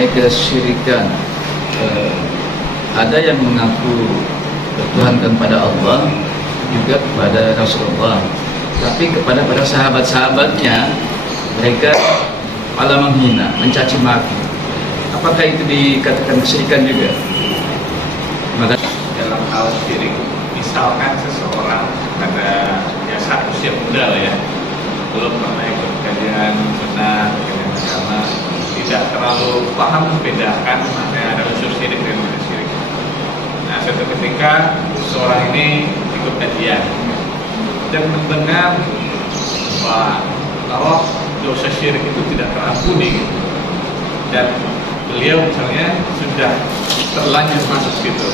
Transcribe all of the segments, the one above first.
Kesyirikan, ada yang mengaku bertuhankan pada Allah, juga kepada Rasulullah, tapi kepada para sahabat-sahabatnya mereka malah menghina, mencaci maki. Apakah itu dikatakan kesyirikan juga? Maka dalam hal syirik, misalkan seseorang pada satu usia muda lah ya, belum pernah ikut kajian sunnah, kajian agama, tidak terlalu paham membedakan mana yang ada unsur syirik dan mana syirik. Nah, suatu ketika seorang ini ikut kajian dan mendengar bahwa kalau dosa syirik itu tidak terampuni gitu, dan beliau misalnya sudah terlanjur masuk situ.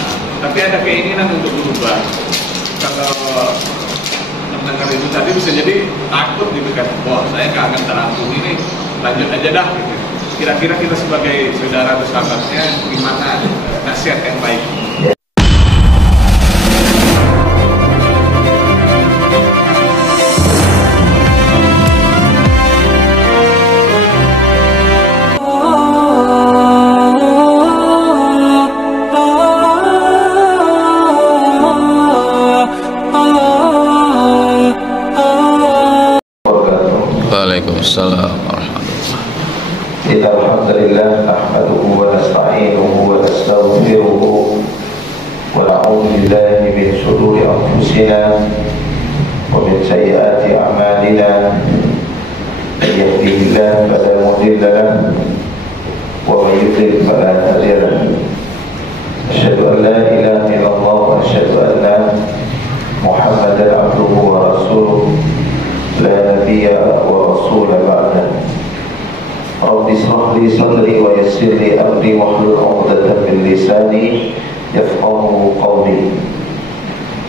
Nah, tapi ada keinginan untuk berubah. Kalau mendengar itu tadi bisa jadi takut gitu kan, wah saya nggak akan terampuni ini, lanjut aja dah gitu. Kira-kira kita sebagai saudara atau sahabatnya gimana nasihat yang baik? Waalaikumsalam warahmatullahi. Alhamdulillah nahmaduhu wa nasta'inuhu wa nastaghfiruhu wa na'udzu billahi min shururi anfusina wa min sayyiati a'malina. Man yahdihillahu fala mudilla lahu wa man yudlil fala hadiya lahu. Asyhadu an la ilaha illallah wa asyhadu anna Muhammadan abduhu wa rasuluh. La nabiyya wa rasul ba'da. Rabbi shrah li sadri wa yassir li amri wahlul 'uqdatam min lisani yafqahu qawli.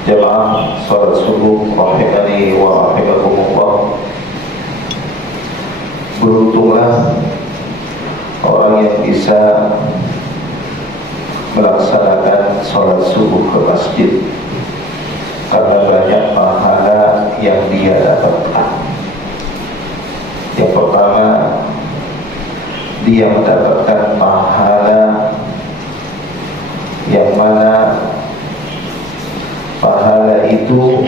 Jamaah salat subuh rahimani wa rahimakumullah. Beruntunglah orang yang bisa melaksanakan salat subuh ke masjid, karena banyak pahala yang dia dapatkan. Yang pertama, dia mendapatkan pahala yang mana pahala itu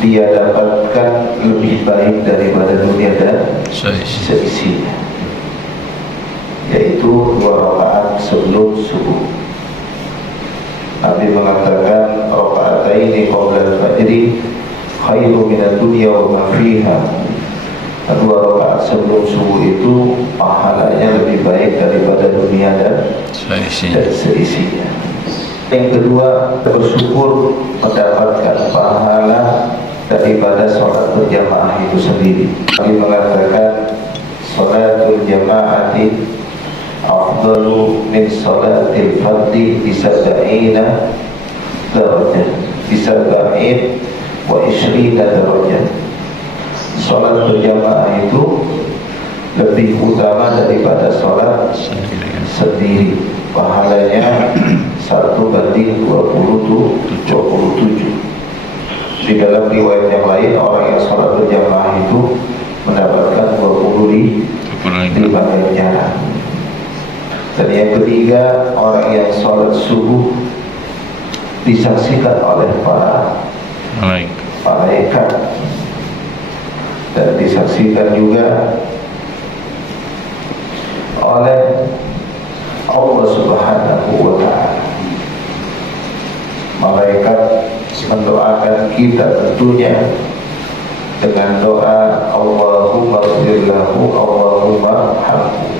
dia dapatkan lebih baik daripada dunia dan seisinya, yaitu 2 rakaat sebelum subuh. Nabi mengatakan rakaataini qabla al-fajri khairu minad dunya wa ma fiha. 2 rakaat sebelum subuh itu pahalanya lebih baik daripada dunia dan seisinya. Yang kedua, bersyukur mendapatkan pahala daripada sholat berjamaah itu sendiri. Nabi mengatakan sholatul jama'ati afdalu min sholatil fardhi bisab'ina darajah, bisab'in wa ishrina darajah. Sholat berjamaah itu lebih utama daripada sholat sendiri. Pahalanya 1/27. Di dalam riwayat yang lain, orang yang sholat berjamaah itu mendapatkan 25 ganjaran. Dan yang ketiga, orang yang sholat subuh disaksikan oleh para malaikat dan disaksikan juga oleh Allah Subhanahu wa ta'ala. Malaikat mendoakan kita tentunya dengan doa Allahumma ighfirlahu, Allahumma arhamhu.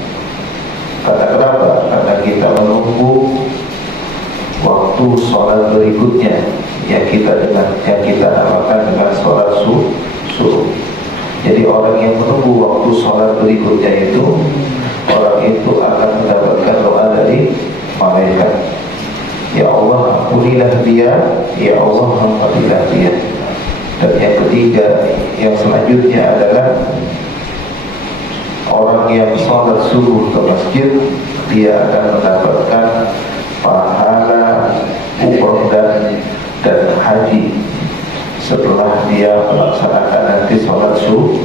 Karena kenapa? Karena kita menunggu waktu sholat berikutnya yang kita namakan dengan sholat subuh. Jadi orang yang menunggu waktu sholat berikutnya itu, orang itu akan mendapatkan doa dari malaikat. Ya Allah, ampunilah dia, ya Allah, ampunilah dia. Dan yang ketiga, yang selanjutnya adalah orang yang sholat subuh ke masjid, dia akan mendapatkan pahala umroh dan haji setelah dia melaksanakan nanti sholat subuh.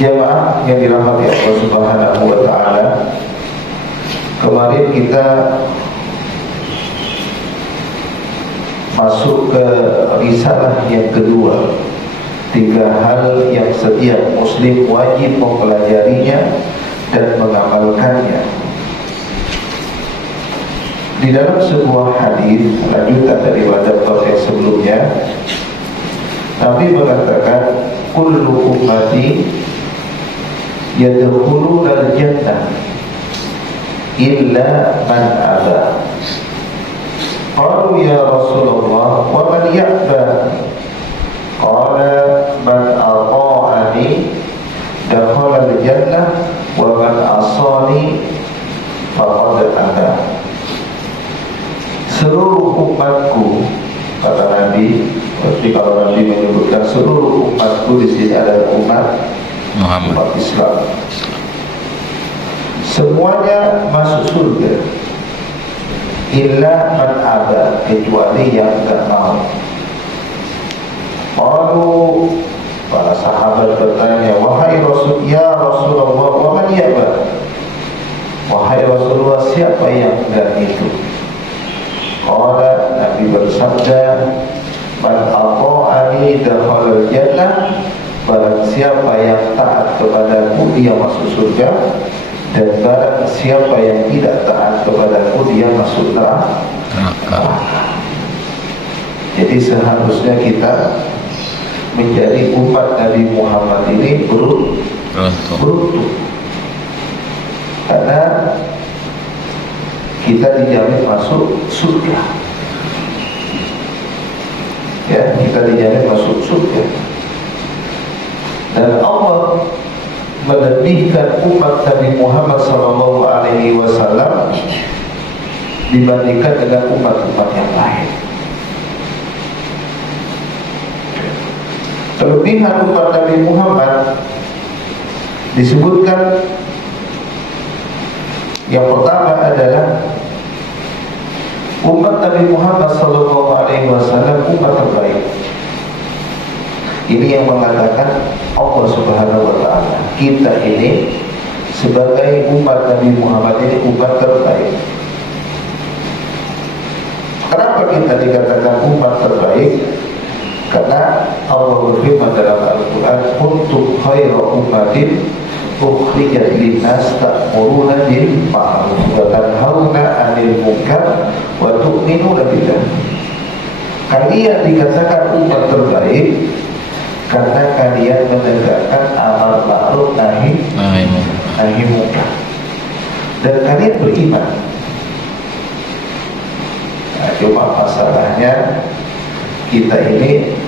Jamaah yang dirahmati Allah Subhanahu wa taala, kemarin kita masuk ke risalah yang kedua, 3 hal yang setiap muslim wajib mempelajarinya dan mengamalkannya. Di dalam sebuah hadis lanjutan daripada bab yang sebelumnya, Nabi mengatakan, kullu ummati yadkhuluna al-jannah illa man aba. Qalu ya Rasulullah wa man ya'ba? Qala man ata'ani dakhala al-jannah wa man asani faqad aba. Seluruh umatku, kata Nabi. Tapi kalau Nabi menyebutkan seluruh umatku, di sini adalah umat Islam, semuanya masuk surga, illa man aba, kecuali yang tidak mau. Lalu para sahabat bertanya, wahai Rasul, ya Rasulullah, wa man yaba? Wahai Rasulullah, siapa yang enggak itu? Qala, Nabi bersabda, man ata'ani dakhala al-jannah, barang siapa yang taat kepadaku dia masuk surga, dan barang siapa yang tidak taat kepadaku dia masuk neraka. Jadi seharusnya kita menjadi umat Nabi Muhammad ini beruntung, karena kita dijamin masuk surga. Ya, kita dijamin masuk surga. Dan Allah melebihkan umat Nabi Muhammad SAW dibandingkan dengan umat-umat yang lain. Kelebihan umat Nabi Muhammad disebutkan, yang pertama adalah umat Nabi Muhammad SAW umat terbaik. Ini yang mengatakan Allah Subhanahu wa taala. Kita ini sebagai umat Nabi Muhammad ini umat terbaik. Kenapa kita dikatakan umat terbaik? Karena Allah berfirman dalam Al-Quran, kuntum khairu ummatin ukhrijat linnas ta'muruna bil ma'ruf wa tanhauna 'anil munkar wa tu'minuna billah. Kalian dikatakan umat terbaik karena kalian menegakkan amal ma'ruf nahi munkar, dan kalian beriman. Nah, cuma masalahnya kita ini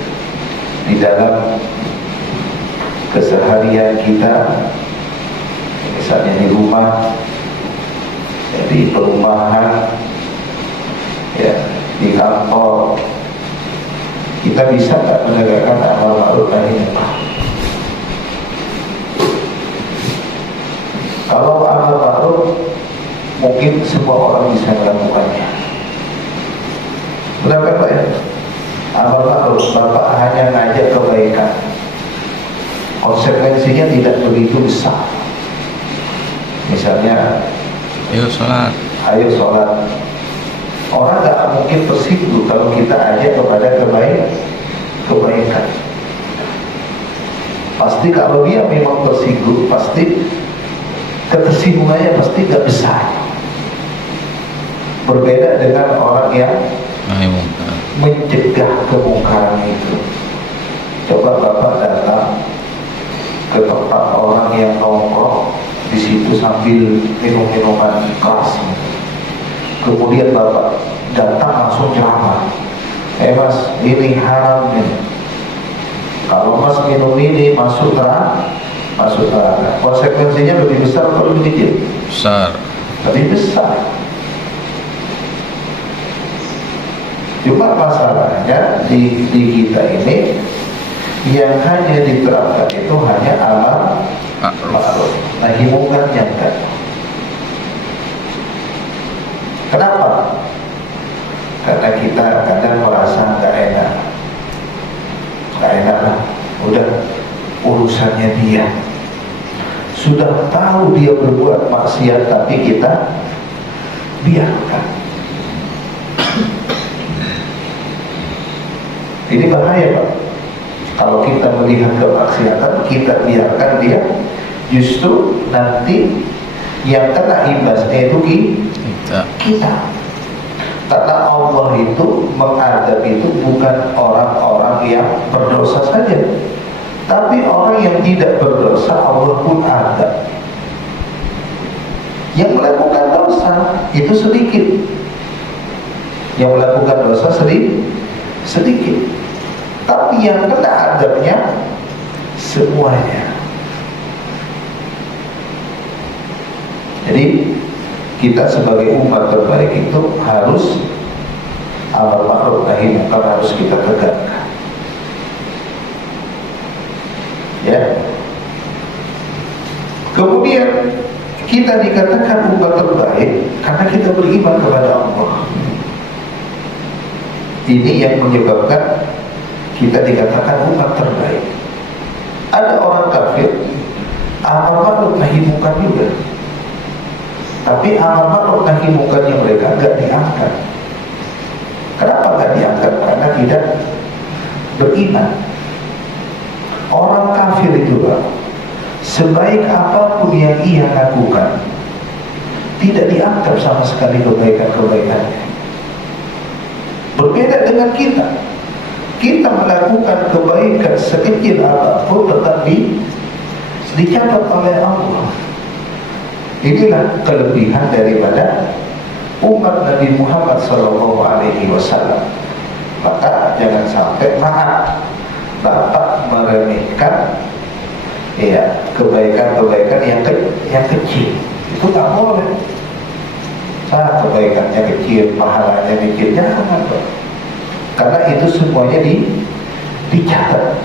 di dalam keseharian kita, misalnya di rumah, di perumahan, ya, di kantor, kita bisa tak menegakkan amal ma'ruf nahi munkar? Kalau amal ma'ruf mungkin semua orang bisa melakukannya. Berapa Pak ya? Amal ma'ruf, Bapak hanya ngajak kebaikan, konsekuensinya tidak begitu besar. Misalnya, ayo sholat. Orang tak mungkin tersinggung kalau kita ajak kepada kebaikan. Pasti kalau dia memang tersinggung, pasti ketersinggungannya pasti gak besar. Berbeda dengan orang yang mencegah kemungkaran itu. Coba Bapak datang ke tempat orang yang nongkrong di situ sambil minum-minuman keras. Kemudian Bapak datang langsung ceramah, Mas, ini haram nih. Kalau Mas minum ini masuk neraka. Konsekuensinya lebih besar atau lebih kecil? Besar. Lebih besar. Cuma masalahnya di kita ini yang hanya diterapkan itu hanya amal ma'ruf nahi munkar yang enggak. Kenapa? Karena kita kadang merasa nggak enak lah, udah urusannya dia, sudah tahu dia berbuat maksiat tapi kita biarkan. Ini bahaya, Pak. Kalau kita melihat kemaksiatan, kita biarkan dia, justru nanti yang kena imbasnya itu kita. Karena Allah itu mengadab itu bukan orang-orang yang berdosa saja, tapi orang yang tidak berdosa Allah pun adab. Yang melakukan dosa itu sedikit, yang melakukan dosa sedikit, tapi yang kena adabnya semuanya. Jadi kita sebagai umat terbaik itu harus amar ma'ruf nahi munkar harus kita tegakkan. Ya. Kemudian kita dikatakan umat terbaik karena kita beriman kepada Allah. Ini yang menyebabkan kita dikatakan umat terbaik. Ada orang kafir amar ma'ruf nahi munkar juga, tapi amar ma'ruf nahi munkarnya mereka enggak diangkat. Kenapa enggak diangkat? Karena tidak beriman. Orang kafir itu, Pak, sebaik apapun yang ia lakukan, tidak dianggap sama sekali kebaikan-kebaikannya. Berbeda dengan kita. Kita melakukan kebaikan sekecil apapun tetap dicatat oleh Allah. Inilah kelebihan daripada umat Nabi Muhammad SAW. Maka jangan sampai Bapak meremehkan ya kebaikan-kebaikan yang kecil. Itu tak boleh. Kebaikannya kecil, pahalanya kecil, jangan. Karena itu semuanya dicatat.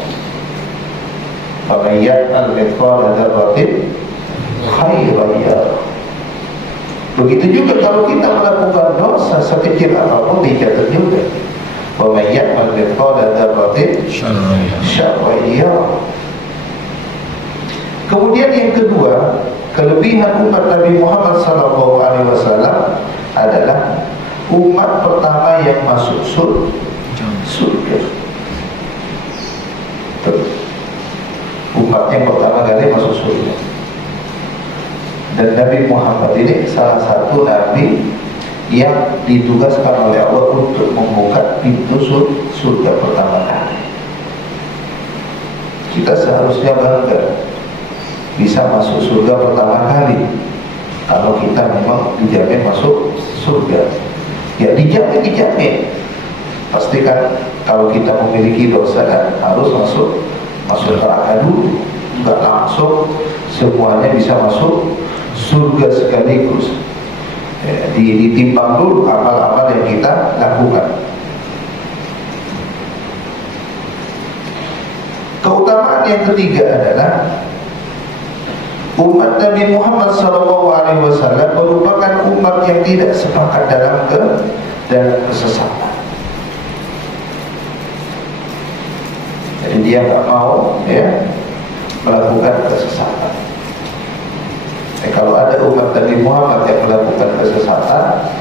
Famayat al-mithqala dzarratin khairan yarah. Begitu juga kalau kita melakukan dosa sekecil apapun dicatat juga. Famayat al-mithqala dzarratin syarran yarah. Kemudian yang kedua, kelebihan umat Nabi Muhammad SAW adalah umat pertama yang masuk surga. Umat yang pertama kali masuk surga. Dan Nabi Muhammad ini salah satu Nabi yang ditugaskan oleh Allah untuk membuka pintu surga pertama kali. Kita seharusnya bangga bisa masuk surga pertama kali. Kalau kita memang dijamin masuk surga, ya dijamin. Pastikan kalau kita memiliki dosa kan harus masuk neraka dulu, nggak langsung semuanya bisa masuk surga sekaligus. Ya, ditimbang dulu amal-amal yang kita lakukan. Keutamaan yang ketiga adalah umat Nabi Muhammad SAW merupakan umat yang tidak sepakat dalam kesesatan. Jadi dia nggak mau melakukan kesesatan. Kalau ada umat Nabi Muhammad yang melakukan kesesatan,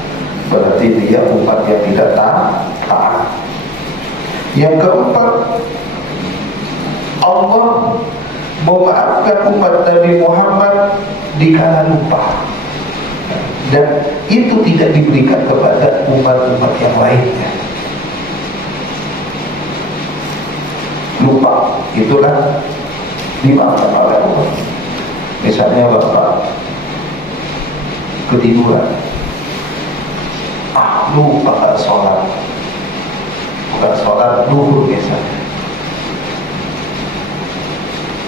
berarti dia umat yang tidak taat. Yang keempat, Allah memaafkan umat Nabi Muhammad dikala lupa, dan itu tidak diberikan kepada umat-umat yang lainnya. Lupa, itulah dimaafkan oleh Allah. Misalnya bapak ketiduran, lupa gak sholat duhur misalnya,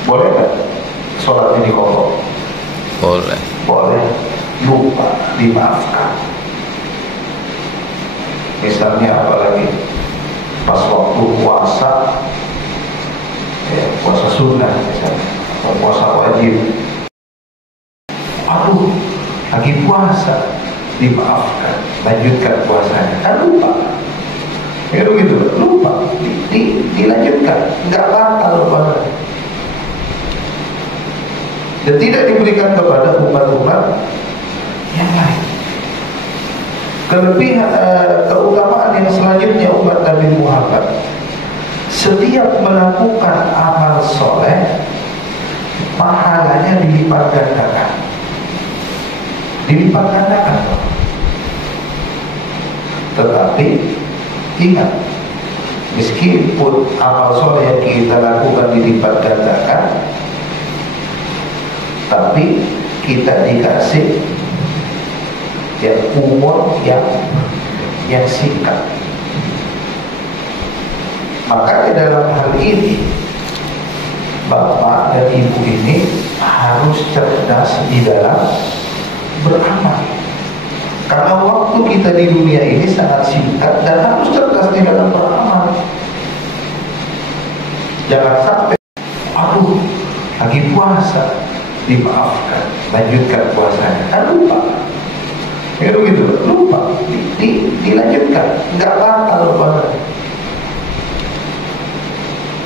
boleh gak sholatnya dikokok? Boleh, lupa, dimaafkan. Misalnya apalagi pas waktu puasa, puasa sunnah misalnya, atau puasa wajib, lagi puasa, dimaafkan, lanjutkan puasanya. Kan lupa, gitu, lupa, dilanjutkan, nggak batal puasanya. dan tidak diberikan kepada umat-umat yang lain. Kelebihan keutamaan yang selanjutnya umat Nabi Muhammad, setiap melakukan amal soleh pahalanya dilipat gandakan. Dilipat gandakan. Tetapi ingat, meskipun amal soleh yang kita lakukan dilipat gandakan, tapi kita dikasih umur yang singkat. Maka dalam hal ini bapak dan ibu ini harus cerdas di dalam beramal, karena waktu kita di dunia ini sangat singkat dan harus cerdas di dalam beramal. Jangan sampai aduh lagi puasa, dimaafkan, lanjutkan puasanya, kan lupa. Ya begitu, lupa, dilanjutkan, nggak batal banget.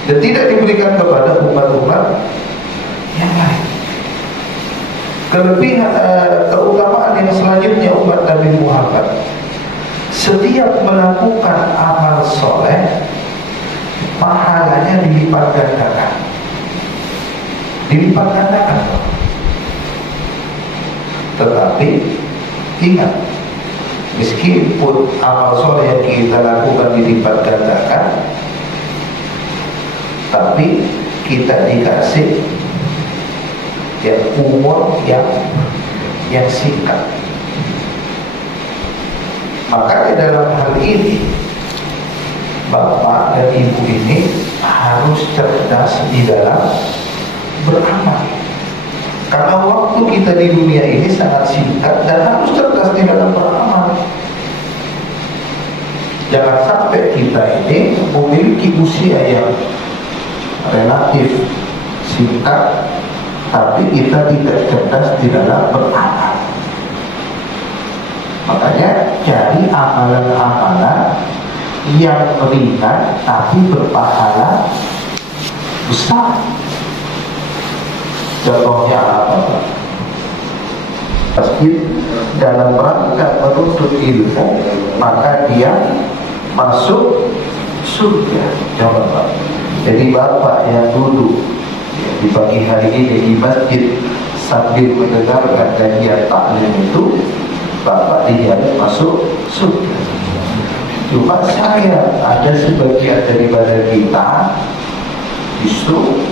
Dan tidak diberikan kepada umat-umat yang lain. Kelebihan keutamaan yang selanjutnya umat Nabi Muhammad, setiap melakukan amal soleh pahalanya dilipat gandakan. Dilipat gandakan. Tetapi ingat, meskipun amal soleh yang kita lakukan dilipat gandakan, tapi kita dikasih umur yang singkat. Maka dalam hal ini bapak dan ibu ini harus cerdas di dalam beramal, karena waktu kita di dunia ini sangat singkat dan harus cerdas di dalam beramal. Jangan sampai kita ini memiliki usia yang relatif singkat, tapi kita tidak cerdas di dalam beramal. Makanya cari amalan-amalan yang ringan tapi berpahala besar. Contohnya apa, Pak? Pasti dalam rangka menuntut ilmu, maka dia masuk surga. Coba, Pak. Jadi bapak yang duduk di pagi hari ini di masjid sambil mendengarkan kajian taklim itu, bapak dijamin masuk surga. Cuma saya, ada sebagian daripada kita justru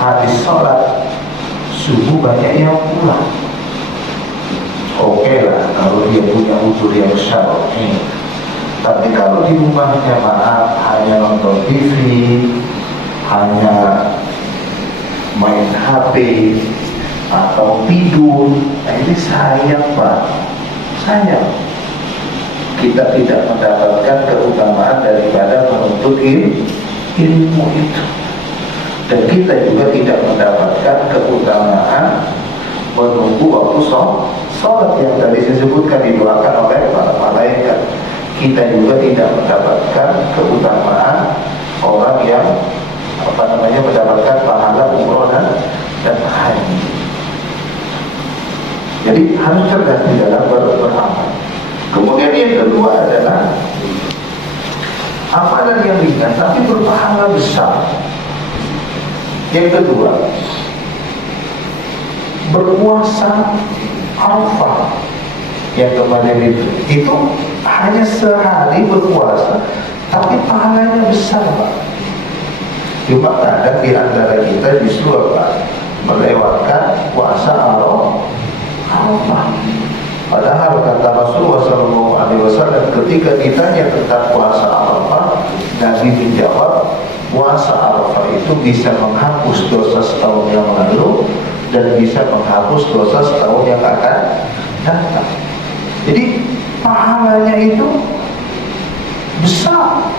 habis sholat subuh banyak yang pulang. Oke lah kalau dia punya unsur yang syar'i. Tapi kalau di rumahnya maaf hanya nonton TV, hanya main HP atau tidur, nah ini sayang, Pak. Sayang. Kita tidak mendapatkan keutamaan daripada menuntut ilmu itu. Dan kita juga tidak mendapatkan keutamaan menunggu waktu sholat yang tadi saya sebutkan didoakan oleh para malaikat. Kita juga tidak mendapatkan keutamaan orang yang mendapatkan pahala umroh dan haji. Jadi harus cerdas di dalam beramal. Kemudian yang kedua adalah amalan yang ringan tapi berpahala besar. Yang kedua, berpuasa Arafah yang kemarin itu hanya sehari berpuasa, tapi pahalanya besar, Pak. Cuma kadang di antara kita justru melewatkan puasa Arafah. Padahal kata Rasulullah SAW ketika ditanya tentang puasa Arafah, Nabi menjawab, puasa Arafah itu bisa menghapus dosa setahun yang lalu dan bisa menghapus dosa setahun yang akan datang. Jadi pahalanya itu besar.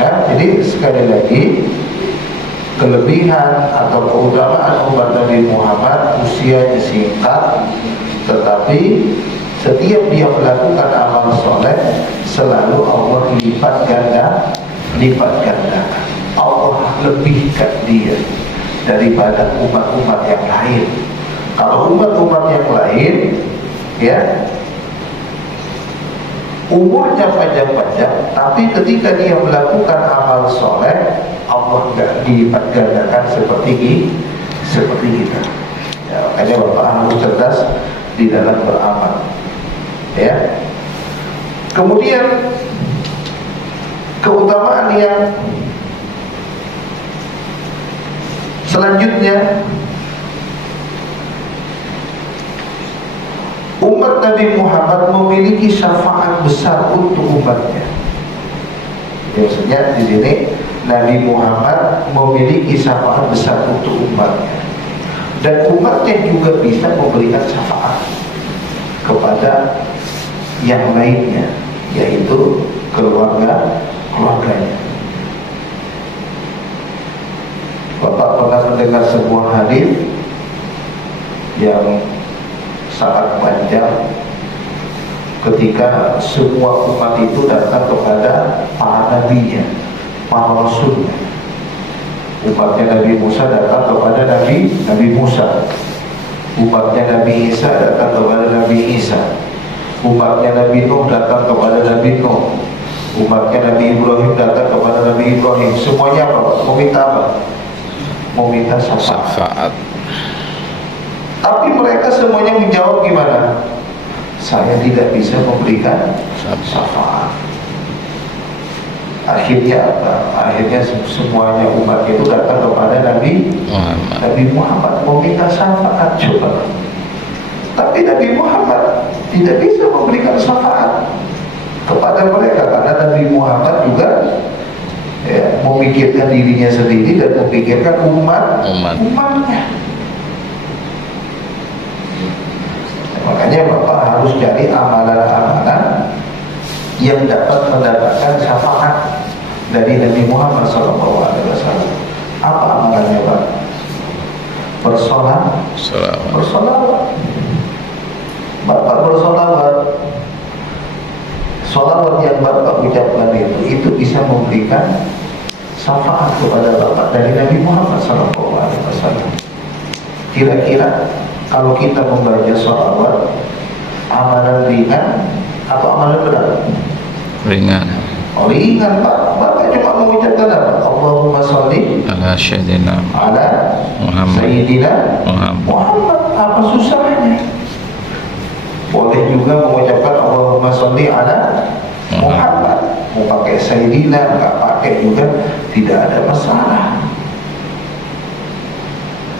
Ya, jadi sekali lagi kelebihan atau keutamaan umat Nabi Muhammad, usianya singkat, tetapi setiap dia melakukan amal soleh selalu Allah lipat gandakan. Allah lebihkan dia daripada umat-umat yang lain. Kalau umat-umat yang lain, ya, umurnya panjang-panjang, tapi ketika dia melakukan amal soleh, Allah nggak dilipat gandakan seperti kita. Ya, makanya Bapak harus cerdas di dalam beramal. Ya. Kemudian keutamaan yang selanjutnya, umat Nabi Muhammad memiliki syafaat besar untuk umatnya. Maksudnya di sini Nabi Muhammad memiliki syafaat besar untuk umatnya, dan umatnya juga bisa memberikan syafaat kepada yang lainnya, yaitu keluarganya. Bapak pernah mendengar sebuah hadis yang sangat panjang ketika semua umat itu datang kepada para nabinya, para rasulnya. Umatnya Nabi Musa datang kepada Nabi Musa, umatnya Nabi Isa datang kepada Nabi Isa, umatnya Nabi Nuh datang kepada Nabi Nuh, umatnya Nabi Ibrahim datang kepada Nabi Ibrahim. Semuanya apa? Meminta apa? Meminta syafaat. Tapi mereka semuanya menjawab gimana? Saya tidak bisa memberikan syafaat. Akhirnya apa? Akhirnya semuanya umat itu datang kepada Nabi Muhammad meminta syafaat. Coba. Tapi Nabi Muhammad tidak bisa memberikan syafaat kepada mereka, karena Nabi Muhammad juga memikirkan dirinya sendiri dan memikirkan umatnya. Makanya Bapak harus cari amalan-amalan yang dapat mendapatkan syafaat dari Nabi Muhammad SAW. Apa amalannya, Pak? Bersolawat. Bapak bersolawat. Solawat yang Bapak ucapkan itu bisa memberikan syafaat kepada Bapak dari Nabi Muhammad SAW. Kira-kira kalau kita membaca sholawat, amalan ringan atau amalan berat? Ringan. Oh, ringan, Pak. Bapak cuma mengucapkan apa? Allahumma sholli ala sayyidina Muhammad. Apa susahnya? Boleh juga mengucapkan Allahumma sholli ala Muhammad. Mau pakai sayyidina, nggak pakai juga tidak ada masalah.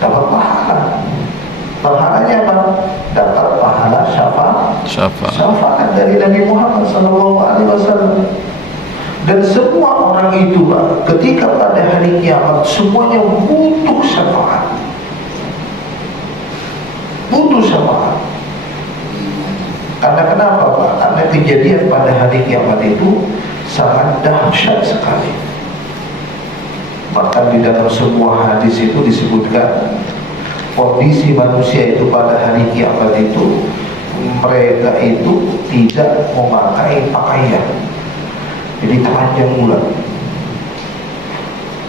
Dapat pahala. Pahalanya apa? Dapat pahala syafaat dari Nabi Muhammad SAW. Dan semua orang itu, Pak, ketika pada hari kiamat semuanya butuh syafaat. Butuh syafaat. Karena kenapa, Pak? Karena kejadian pada hari kiamat itu sangat dahsyat sekali. Bahkan di dalam sebuah hadis itu disebutkan kondisi manusia itu pada hari kiamat itu, mereka itu tidak memakai pakaian, jadi telanjang bulat,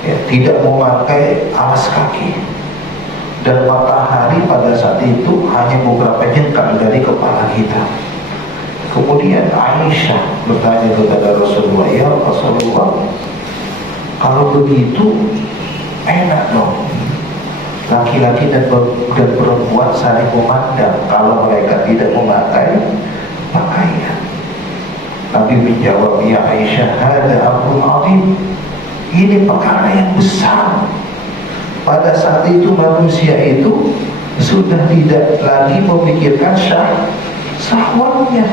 ya, tidak memakai alas kaki, dan matahari pada saat itu hanya beberapa jengkal dari kepala kita. Kemudian Aisyah bertanya kepada Rasulullah, ya Rasulullah, kalau begitu enak dong, laki-laki dan perempuan saling memandang kalau mereka tidak memakai pakaian. Nabi menjawab, ya Aisyah, hada amrun azim, ini perkara yang besar. Pada saat itu manusia itu sudah tidak lagi memikirkan syahwatnya.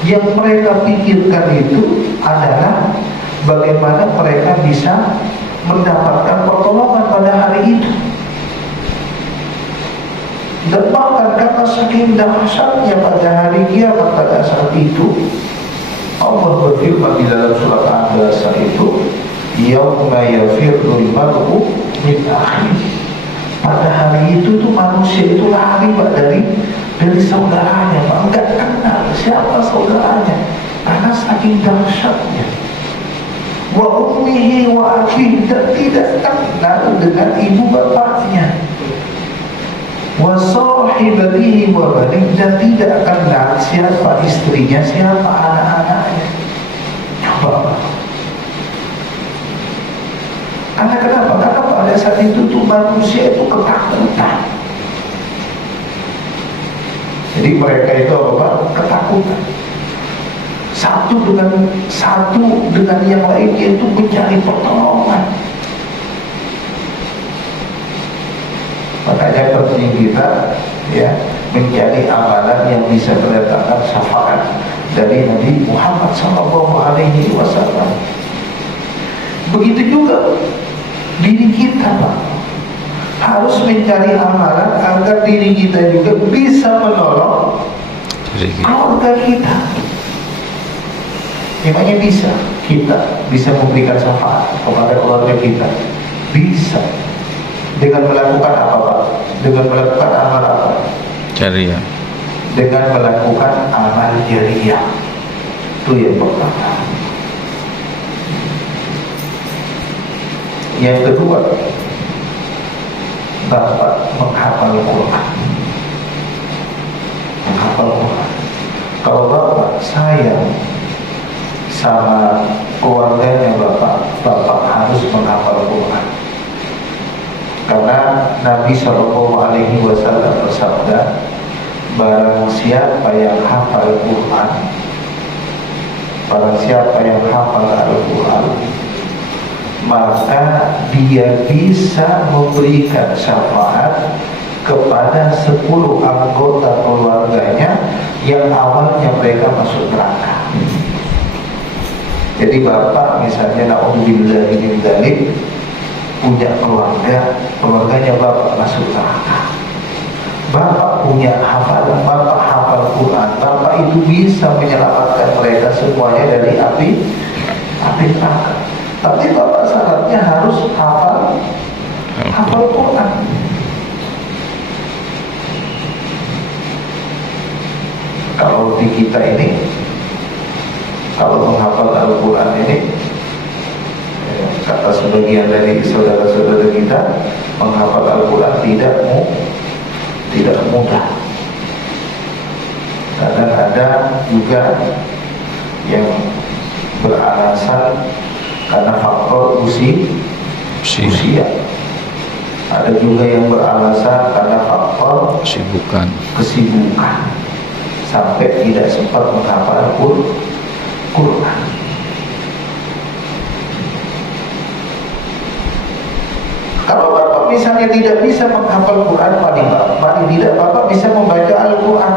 Yang mereka pikirkan itu adalah bagaimana mereka bisa mendapatkan pertolongan pada hari itu. Dan bahkan karena saking dahsyatnya pada hari kiamat pada saat itu, Allah berfirman di dalam surat An-Nisa itu, yauma yafirrul mar'u min akhihi. Pada hari itu tuh manusia itu lari, Pak, dari saudaranya, Pak. Enggak kenal siapa saudaranya karena saking dahsyatnya. Wa ummihi wa akhihi, dan tidak kenal dengan ibu bapaknya. wasahibatihi wa bani, dan tidak kenal siapa istrinya, siapa anak-anaknya. Coba. Karena kenapa? Karena pada saat itu tuh manusia itu ketakutan. Jadi mereka itu apa? Ketakutan. Satu dengan yang lainnya itu mencari pertolongan. Makanya penting kita ya mencari amalan yang bisa mendatangkan syafaat dari Nabi Muhammad SAW. Begitu juga diri kita, Pak, harus mencari amalan agar diri kita juga bisa menolong keluarga kita. Memangnya bisa kita bisa memberikan syafaat kepada keluarga kita? Bisa. Dengan melakukan apa, Pak? Dengan melakukan amal apa? Jariah. Dengan melakukan amal jariah. Itu yang pertama. Yang kedua, Bapak menghafal Quran. Menghafal Quran. Kalau Bapak sayang sama keluarganya Bapak harus menghafal Quran. Karena Nabi SAW bersabda, barang siapa yang hafal Quran, barang siapa yang hafal Al-Quran, maka dia bisa memberikan syafaat kepada 10 anggota keluarganya yang awalnya mereka masuk neraka. Jadi Bapak misalnya na'udzubillahi min dzalik, punya keluarganya Bapak masuk neraka. Bapak punya hafalan, Bapak hafal Quran, Bapak itu bisa menyelamatkan mereka semuanya dari api neraka. Tapi Bapak syaratnya harus hafal Quran. Kalau di kita ini, kalau menghafal Al-Quran ini, kata sebagian dari saudara-saudara kita, menghafal Al-Quran tidak mudah. Kadang ada juga yang beralasan karena faktor usia. Ada juga yang beralasan karena faktor kesibukan, sampai tidak sempat menghafal Quran. Kalau Bapak misalnya tidak bisa menghafal Quran, paling tidak Bapak bisa membaca Al-Quran.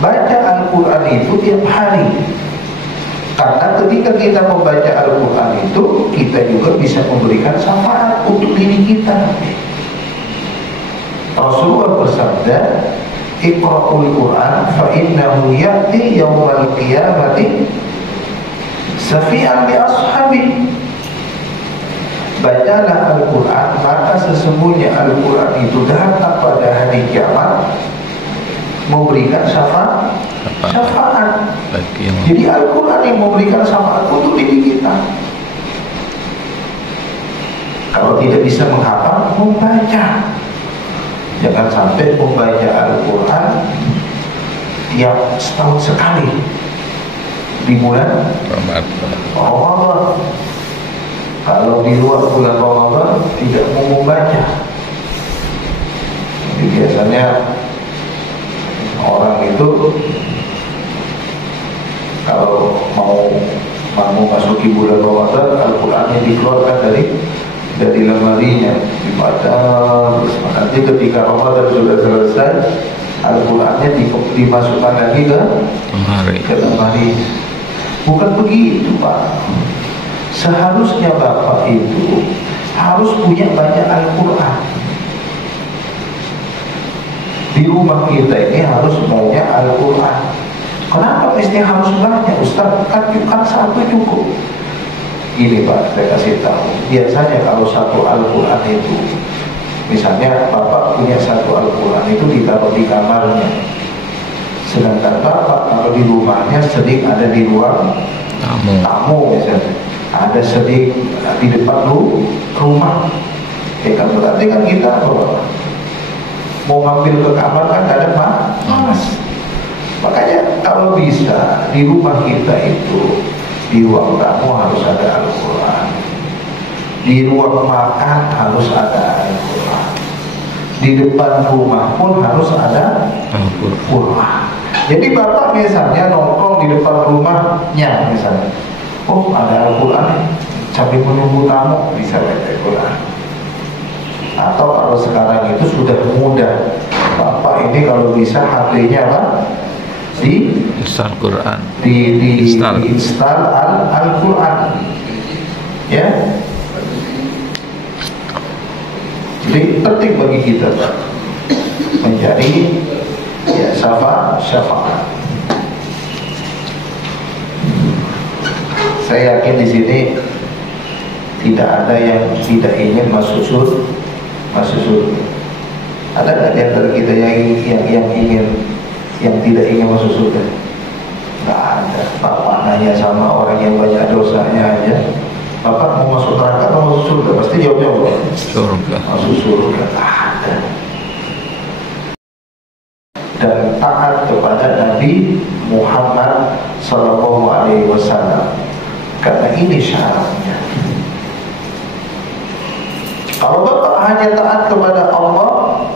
Baca Al-Quran itu tiap hari. Karena ketika kita membaca Al-Quran itu, kita juga bisa memberikan syafaat untuk diri kita. Rasulullah bersabda, Iqra'ul Quran fa innahu ya'ti yawmal qiyamati syafi'an bi ashabi. Bacalah Al-Quran, maka sesungguhnya Al-Quran itu datang pada hari kiamat memberikan syafaat. Jadi Al-Quran yang memberikan syafaat untuk diri kita. Kalau tidak bisa menghafal, membaca. Jangan sampai membaca Al-Quran tiap setahun sekali di bulan Ramadan. Kalau di luar bulan Ramadan tidak mau membaca. Jadi biasanya orang itu kalau mau masuki bulan Ramadan, Al-Qurannya dikeluarkan dari lemarinya, dibaca terus. Nanti ketika Ramadan sudah selesai, Al-Qurannya dimasukkan lagi ke lemari. Bukan begitu, Pak. Seharusnya Bapak itu harus punya banyak Al-Quran. Di rumah kita ini harus banyak Al-Quran. Kenapa mesti harus banyak, Ustaz? Kan satu cukup. Ini Pak, saya kasih tahu. Biasanya kalau satu Al-Quran itu, misalnya Bapak punya satu Al-Quran itu ditaruh di kamarnya. Sedangkan Bapak kalau di rumahnya sering ada di ruang tamu misalnya. Ada sering di depan rumah. Ya kan berarti kan kita apa? mau ngambil ke kamar kan kadang malas. Makanya kalau bisa di rumah kita itu, di ruang tamu harus ada Al-Quran, di ruang makan harus ada Al-Quran, di depan rumah pun harus ada Al-Quran. Jadi bapak misalnya nongkrong di depan rumahnya misalnya, oh ada Al-Quran, sambil menunggu tamu bisa baca Al-Quran. Atau kalau sekarang itu sudah mudah, bapak ini kalau bisa HP-nya apa? Install Quran, install Al-Quran, ya. Jadi penting bagi kita Pak mencari ya syafaat. Saya yakin di sini tidak ada yang tidak ingin masuk surga. Ada nggak di antara kita yang tidak ingin masuk surga? Nggak ada. Bapak nanya sama orang yang banyak dosanya aja, Bapak mau masuk neraka atau masuk surga? Pasti jawabnya apa? Surga. Masuk surga. Ada. Dan taat kepada Nabi Muhammad SAW, karena ini syaratnya. Kalau Bapak hanya taat kepada Allah,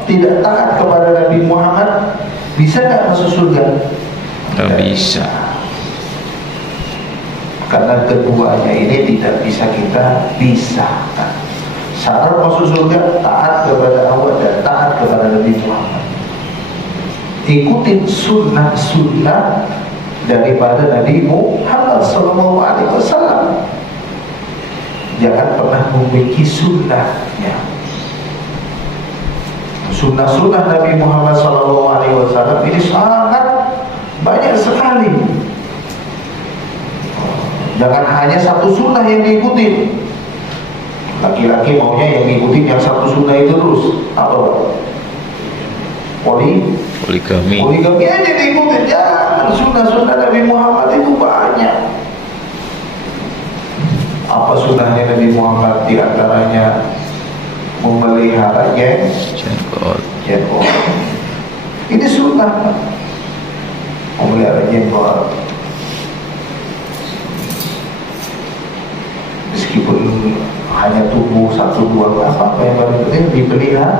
tidak taat kepada Nabi Muhammad, bisa nggak masuk surga? Nggak bisa. Karena keduanya ini tidak bisa kita pisahkan. Syarat masuk surga taat kepada Allah dan taat kepada Nabi Muhammad. Ikutin sunnah daripada Nabi Muhammad SAW. Jangan pernah membenci sunnahnya. Sunnah-sunnah Nabi Muhammad SAW ini sangat banyak sekali. Jangan hanya satu sunnah yang diikuti. Laki-laki maunya yang ngikutin yang satu sunnah itu terus. Apa Pak? Poligami aja diikutin. Jangan, sunnah-sunnah Nabi Muhammad itu banyak. Apa sunnahnya Nabi Muhammad? Di antaranya memelihara jenggot. Ini sunnah, memelihara jenggot. Meskipun hanya tumbuh 1-2 apa yang paling penting dipelihara.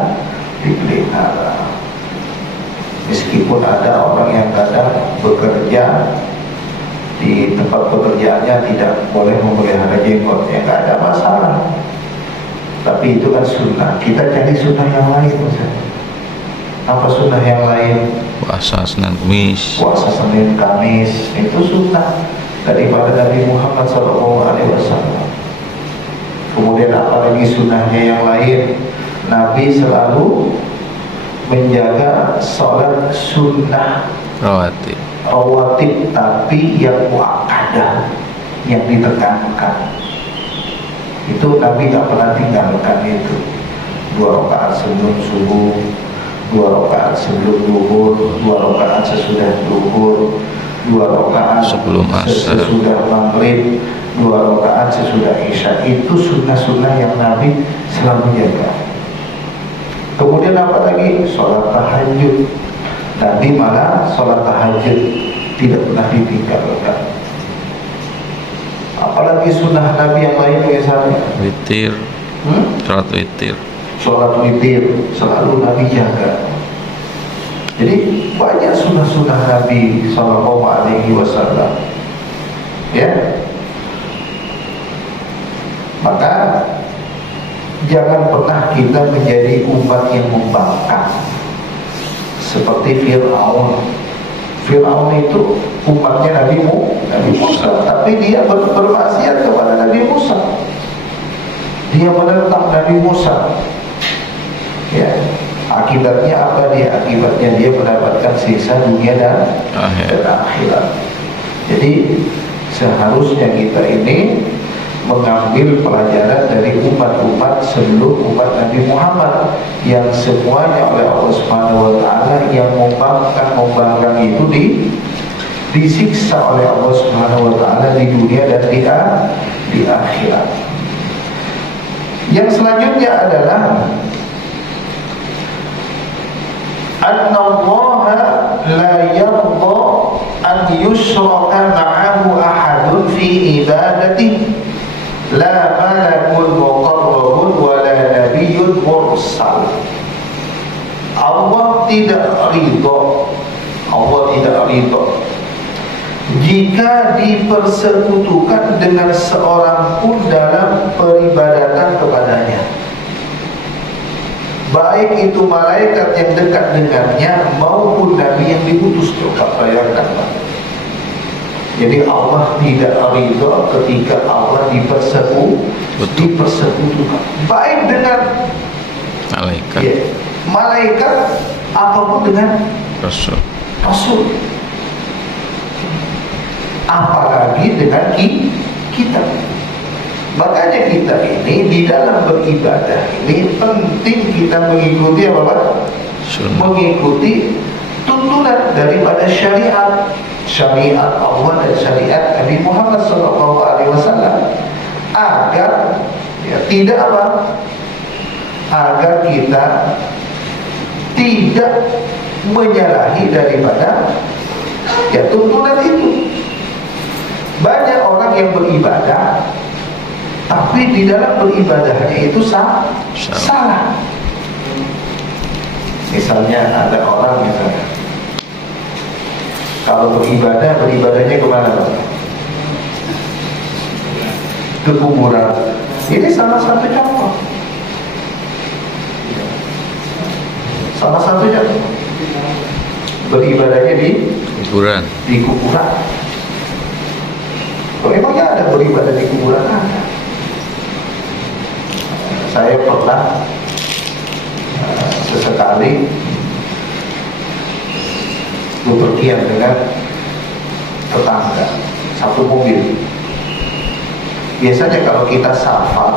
Meskipun ada orang yang kadang bekerja di tempat pekerjaannya tidak boleh memelihara jenggot, ya nggak ada masalah. Tapi itu kan sunnah. Kita cari sunnah yang lain misalnya. Apa sunnah yang lain? Puasa Senin Kamis itu sunnah daripada Nabi Muhammad SAW. Kemudian apalagi sunnahnya yang lain? Nabi selalu menjaga sholat sunnah rawatib, tapi yang muakkadah, yang ditekankan. Itu Nabi gak pernah tinggalkan itu. 2 rakaat sebelum subuh, 2 rakaat sebelum zuhur, 2 rakaat sesudah zuhur, 2 rakaat sebelum asar, sesudah maghrib, 2 rakaat sesudah isya. Itu sunnah-sunnah yang Nabi selalu jaga. Kemudian apa lagi? Sholat tahajud. Nabi malah sholat tahajud tidak pernah ditinggalkan. Apalagi sunnah Nabi yang lain misalnya witir, sholat witir selalu Nabi jaga. Jadi banyak sunnah-sunnah Nabi SAW. Ya, maka jangan pernah kita menjadi umat yang membangkang seperti Fir'aun. Fir'aun itu umatnya Nabi Musa, tapi dia bermaksiat kepada Nabi Musa. Dia menentang Nabi Musa. Ya, akibatnya apa dia? Akibatnya dia mendapatkan siksa dunia dan akhirat. Jadi seharusnya kita ini mengambil pelajaran dari umat-umat sebelum umat Nabi Muhammad yang semuanya oleh Allah Subhanahu wa taala yang membangkang itu disiksa oleh Allah Subhanahu wa taala di dunia dan di akhirat. Yang selanjutnya adalah anna Allah la yarda an yushraka ma'ahu ahadun fi ibadatihi, la malakun muqarrabun wa la nabiyyun mursal. Allah tidak ridha, Allah tidak ridha jika dipersekutukan dengan seorang pun dalam peribadatan kepadanya, baik itu malaikat yang dekat dengannya maupun nabi yang diutus. Coba bayangkan, Pak. Jadi Allah tidak ridha ketika Allah dipersekutukan, baik dengan Malaikat. ya, malaikat ataupun dengan Rasul. Rasul, apalagi dengan kita. Makanya kita ini di dalam beribadah ini penting kita mengikuti apa Pak? Sunnah. Mengikuti tuntunan daripada syariat Allah dan syariat Nabi Muhammad SAW, agar ya, tidak apa? Agar kita tidak menyalahi daripada ya tuntunan itu. Banyak orang yang beribadah tapi di dalam beribadahnya itu salah. Misalnya ada orang kalau beribadahnya kemana Pak? Ke kuburan. Ini salah satu contoh. Salah satunya beribadahnya di Kuburan. Oh, emangnya ada beribadah di kuburan? Ada. Saya pernah sesekali bepergian dengan tetangga satu mobil. Biasanya kalau kita safar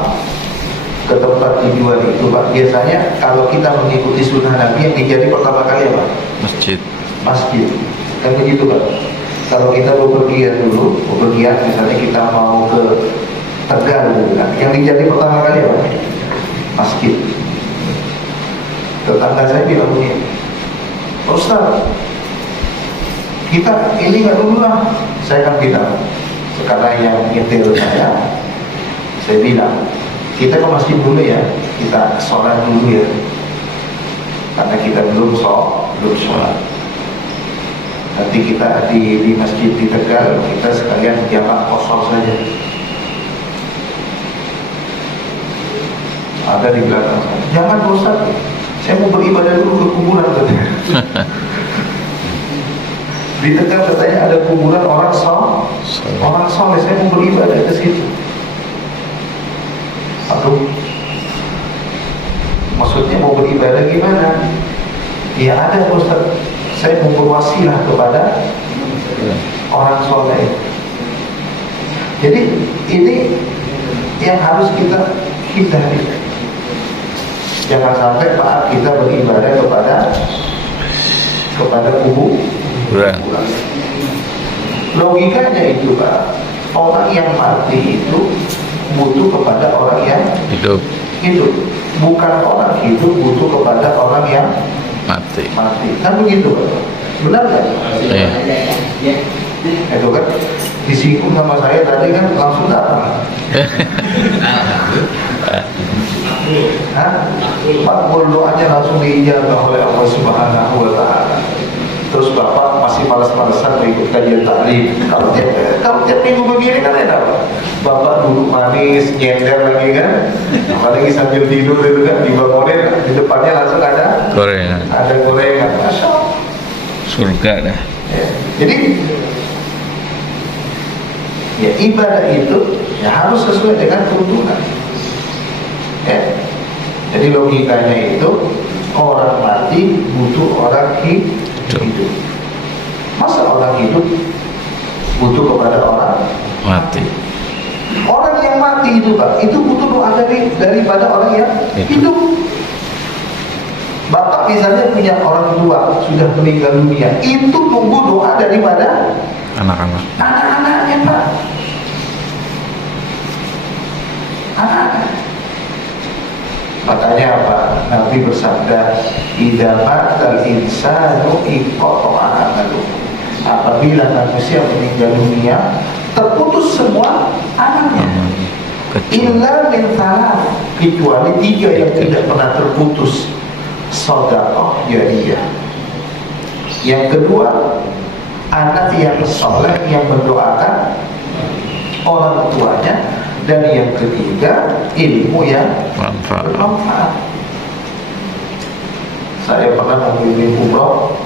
ke tempat tujuan itu Pak, biasanya kalau kita mengikuti sunnah Nabi yang dijadi pertama kali apa? Masjid. Kan begitu Pak. Kalau kita bepergian misalnya kita mau ke Tegal gitu kan, yang dijadi pertama kali apa? Masjid. Tetangga saya bilang begini, Ustaz, kita ini nggak dulu lah. Saya kan bilang, sekarang yang nyetir saya bilang, kita ke masjid dulu ya, kita sholat dulu ya, karena kita belum sholat. Nanti kita di masjid di Tegal, kita sekalian jamak kosong saja. Ada di belakang, jangan Ustaz, saya mau beribadah dulu ke kuburan katanya. Di Tegal katanya ada kuburan orang soleh, saya mau beribadah ke situ. Aduh, maksudnya mau beribadah gimana? Ya ada Ustaz, saya mau berwasilah kepada orang soleh. Jadi ini yang harus kita hindari. Jangan sampai saat kita beribadah kepada kuburan. Logikanya itu Pak, orang yang mati itu butuh kepada orang yang hidup. Bukan orang hidup butuh kepada orang yang mati. Kan begitu Pak? Benar kan? Iya. Itu kan disinggung sama saya tadi kan langsung datang. Makmul doanya langsung diijabah oleh Allah Subhanahu wa Ta'ala. Terus Bapak masih malas-malasan mengikut kajian taklim. Kalau tiap minggu begini kan enak Pak. Bapak duduk manis, nyender lagi kan. Apalagi sambil tidur itu kan, dibangunin di depannya langsung ada gorengan. Masya Allah. Surga dah. Ya. Jadi ya ibadah itu ya harus sesuai dengan tuntunan. Ya. Jadi logikanya itu orang mati butuh orang hidup. Masa orang hidup butuh kepada orang mati? Orang yang mati itu Pak, itu butuh doa daripada orang yang hidup. Bapak misalnya punya orang tua sudah meninggal dunia, itu nunggu doa daripada anak-anaknya Pak. Makanya apa? Nabi bersabda, idza matal insanu inqata'a amaluhu. Apabila manusia meninggal dunia, terputus semua amalnya. Illa min thalath, kecuali 3 yang tidak pernah terputus. Shadaqah jariyah. Yang kedua, anak yang soleh yang mendoakan orang tuanya. Dan yang ketiga, ilmu yang bermanfaat. Saya pernah membimbing umroh.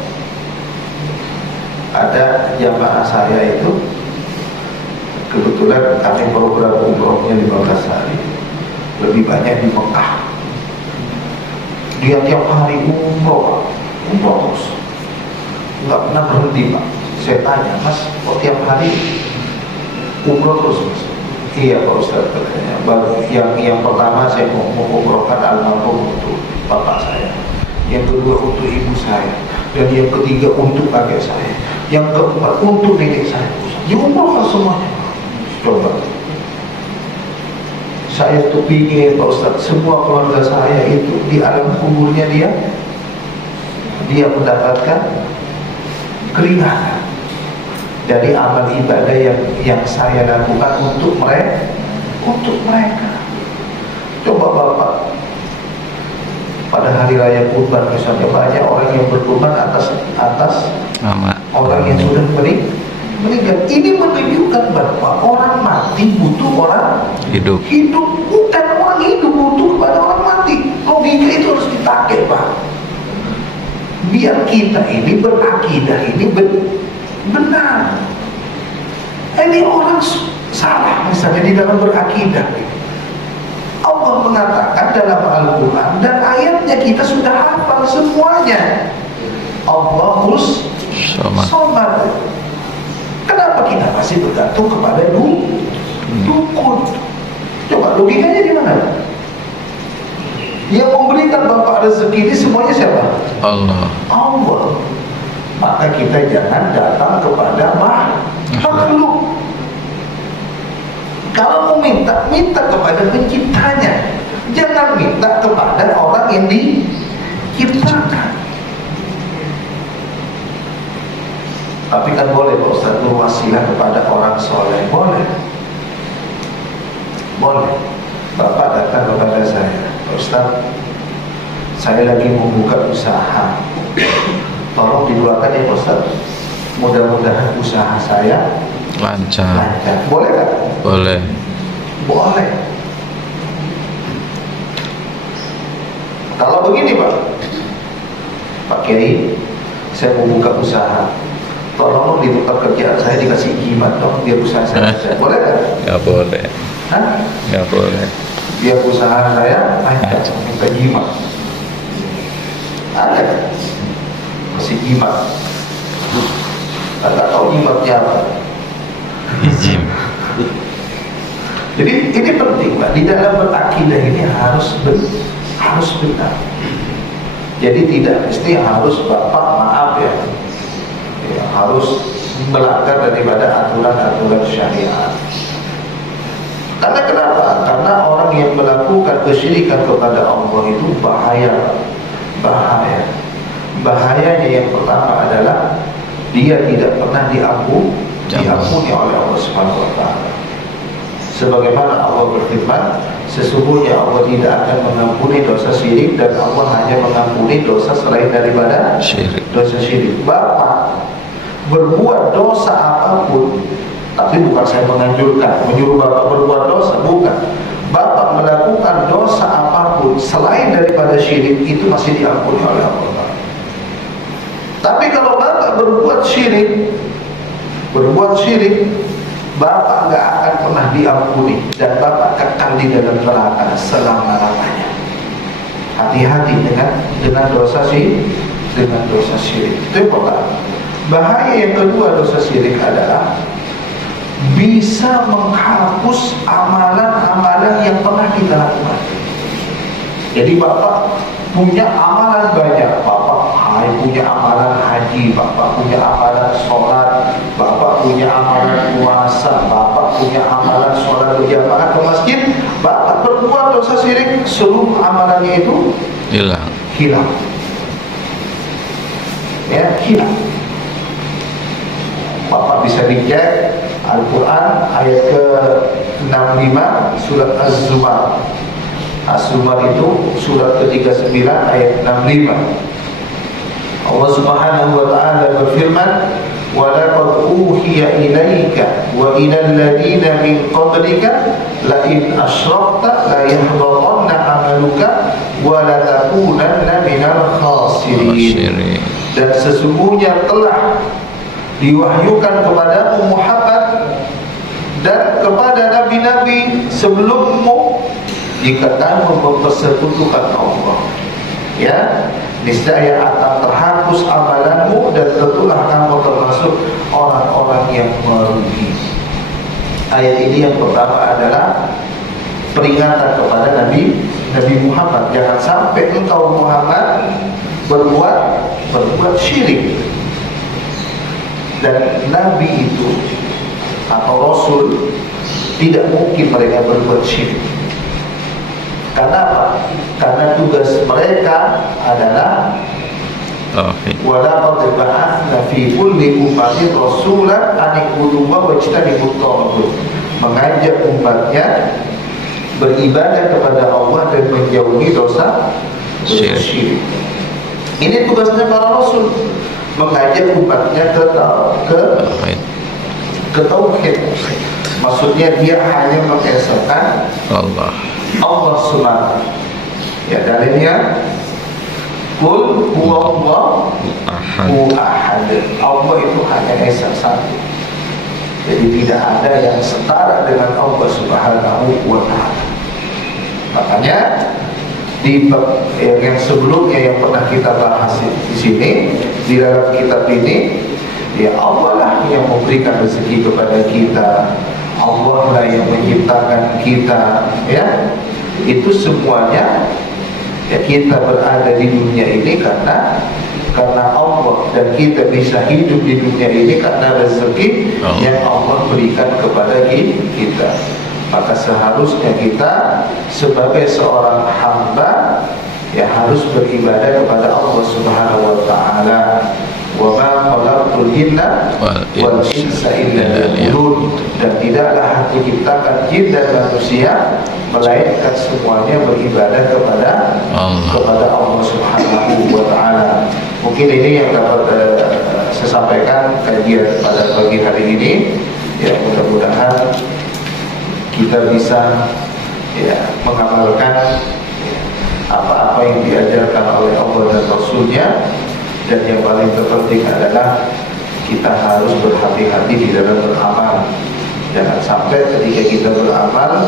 Ada jamaah saya itu, kebetulan kami program umrohnya 15 hari, lebih banyak di Mekah. Dia tiap hari umroh terus, nggak pernah berhenti Pak. Saya tanya, Mas, kok tiap hari umroh terus Mas? Iya Pak Ustaz, katanya. Yang pertama saya mau umrohkan almarhum untuk bapak saya, yang kedua untuk ibu saya, dan yang ketiga untuk kakek saya, yang keempat untuk nenek saya. Diumrohkan semuanya. Coba, saya tuh pikir Pak Ustaz, semua keluarga saya itu di alam kuburnya dia mendapatkan keringanan dari amal ibadah yang saya lakukan untuk mereka. Coba Bapak, pada hari raya kurban misalnya, banyak orang yang berkurban atas orang yang sudah meninggal. Ini menunjukkan bahwa orang mati butuh orang hidup, bukan orang hidup butuh kepada orang mati. Logika itu harus dipakai Pak, biar kita ini berakidah ini benar. Ini orang salah misalnya di dalam berakidah. Allah mengatakan dalam Al-Quran, dan ayatnya kita sudah hafal semuanya, Allahus Somad. Kenapa kita masih bergantung kepada dukun? Coba logikanya di mana? Yang memberikan Bapak rezeki ini semuanya siapa? Allah. Maka kita jangan datang kepada makhluk. Kalau mau minta kepada penciptanya. Jangan minta kepada orang yang diciptakan. Tapi kan boleh Pak Ustaz berwasilah kepada orang soleh. Boleh. Bapak datang kepada saya, Pak Ustaz, saya lagi membuka usaha, tolong didoakan ya Pak Ustaz, mudah-mudahan usaha saya lancar. Boleh kan? Boleh. Kalau begini Pak Kiai, saya mau buka usaha, tolong di tempat kerjaan saya dikasih jimat dong, biar usaha saya lancar. Boleh kan? Nggak boleh. Nggak boleh. Biar usaha saya lancar, minta jimat. Ada kan? Kasih jimat. Nggak tahu jimatnya apa. Izin. Jadi ini penting Pak, di dalam berakidah ini harus benar. Jadi tidak mesti harus Bapak maaf ya, harus melanggar daripada aturan-aturan syariat. Karena kenapa? Karena orang yang melakukan kesyirikan kepada Allah itu bahaya. Bahayanya yang pertama adalah dia tidak pernah diampuni oleh Allah Subhanahu wa taala. Sebagaimana Allah berfirman, sesungguhnya Allah tidak akan mengampuni dosa syirik, dan Allah hanya mengampuni dosa selain daripada dosa syirik. Bapak berbuat dosa apapun, tapi bukan saya menganjurkan, menyuruh Bapak berbuat dosa, bukan. Bapak melakukan dosa apapun selain daripada syirik, itu masih diampuni oleh Allah. Tapi kalau Bapak berbuat syirik, Bapak nggak akan pernah diampuni, dan Bapak kekal di dalam neraka selama-lamanya. Hati-hati dengan dosa syirik. Itu yang pertama. Bahaya yang kedua dosa syirik adalah bisa menghapus amalan-amalan yang pernah kita lakukan. Jadi Bapak punya amalan banyak, Bapak punya amalan haji, bapak punya amalan sholat, bapak punya amalan puasa, bapak punya amalan sholat berjamaah ke masjid, bapak berbuat dosa syirik, seluruh amalannya itu hilang. Ya, hilang. Bapak bisa dicek Al-Quran ayat ke-65 surat Az-Zumar. Az-Zumar itu surat ke-39 ayat 65. Allah Subhanahu wa taala berfirman, "Wa laqad uhiya ilaika wa ilal ladzina min qablika la in asyrakta la yahbatanna 'amaluka wa la takunanna minal khasirin." Dan sesungguhnya telah diwahyukan kepadamu Muhammad dan kepada nabi-nabi sebelummu, jika kamu mempersekutukan Allah, ya, niscaya akan terhapus amalanmu dan tentulah kamu termasuk orang-orang yang merugi. Ayat ini yang pertama adalah peringatan kepada Nabi Muhammad, jangan sampai engkau Muhammad berbuat syirik. Dan Nabi itu atau Rasul tidak mungkin mereka berbuat syirik. Karena apa? Karena tugas mereka adalah walaqad ba'atsna fi kulli ummatin rasulan an ibudullaha wajtanibut taghut, mengajak umatnya beribadah kepada Allah dan menjauhi dosa syirik. Ini tugasnya para rasul, mengajak umatnya ke tauhid. Maksudnya dia hanya mengesahkan Allah semata. Ya, dalilnya Qul huwallahu ahad. Allah itu hanya esa satu. Jadi tidak ada yang setara dengan Allah Subhanahu wa taala. Makanya di yang sebelumnya yang pernah kita bahas di sini, di dalam kitab ini, ya Allah lah yang memberikan rezeki kepada kita, Allah lah yang menciptakan kita, ya. Itu semuanya, ya, kita berada di dunia ini karena Allah, dan kita bisa hidup di dunia ini karena rezeki yang Allah berikan kepada kita. Maka seharusnya kita sebagai seorang hamba, ya, harus beribadah kepada Allah Subhanahu wa taala. Wa ma khalaqtul jinna wal insa illa liya'budun. Dan tidaklah aku ciptakan jin dan manusia melainkan semuanya beribadah kepada Allah Subhanahu wa taala. Mungkin ini yang dapat saya sampaikan kajian pada pagi hari ini. Ya, mudah-mudahan kita bisa, ya, mengamalkan apa-apa yang diajarkan oleh Allah dan Rasulnya. Dan yang paling terpenting adalah kita harus berhati-hati di dalam beramal. Jangan sampai ketika kita beramal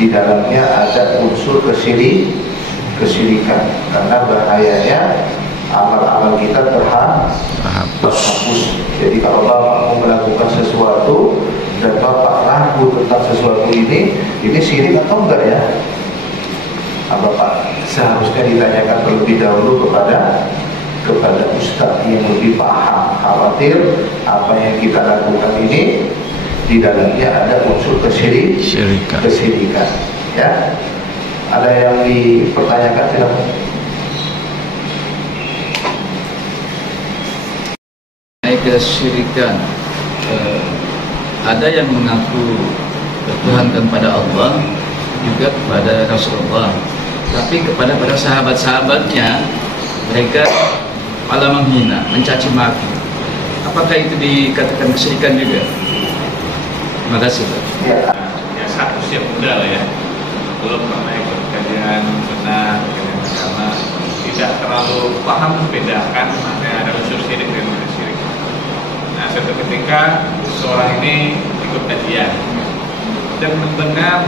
di dalamnya ada unsur kesyirikan, karena bahayanya amal-amal kita terhapus. Jadi kalau Bapak mau melakukan sesuatu dan Bapak ragu tentang sesuatu ini syirik atau enggak, ya, Bapak seharusnya ditanyakan terlebih dahulu kepada ustaz yang lebih paham. Khawatir apa yang kita lakukan ini di dalamnya ada unsur kesyirikan. Ya, ada yang dipertanyakan, silakan. Kesyirikan, ada yang mengaku bertuhankan pada Allah, juga kepada Rasulullah, tapi kepada para sahabat-sahabatnya mereka malah menghina, mencaci maki. Apakah itu dikatakan kesyirikan juga? Terima kasih, Pak. Ya, satu usia muda lah, ya, belum pernah ikut kajian sunnah, kajian agama, tidak terlalu paham membedakan mana ada unsur syirik dan mana syirik. Nah, suatu ketika seorang ini ikut kajian dan mendengar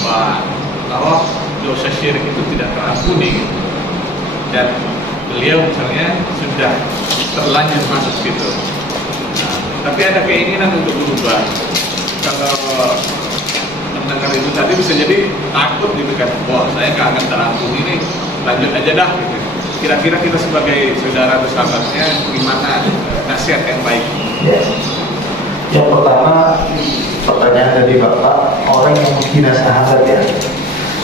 bahwa kalau dosa syirik itu tidak terampuni, dan beliau misalnya sudah terlanjur masuk situ. Nah, tapi ada keinginan untuk berubah. Kalau mendengar itu tadi bisa jadi takut gitu kan, wah, saya nggak akan terampuni ini, lanjut aja dah gitu. kira-kira kita sebagai saudara atau sahabatnya gimana nasihat yang baik? Ya. Yang pertama, pertanyaan dari Bapak, orang yang menghina sahabat ya,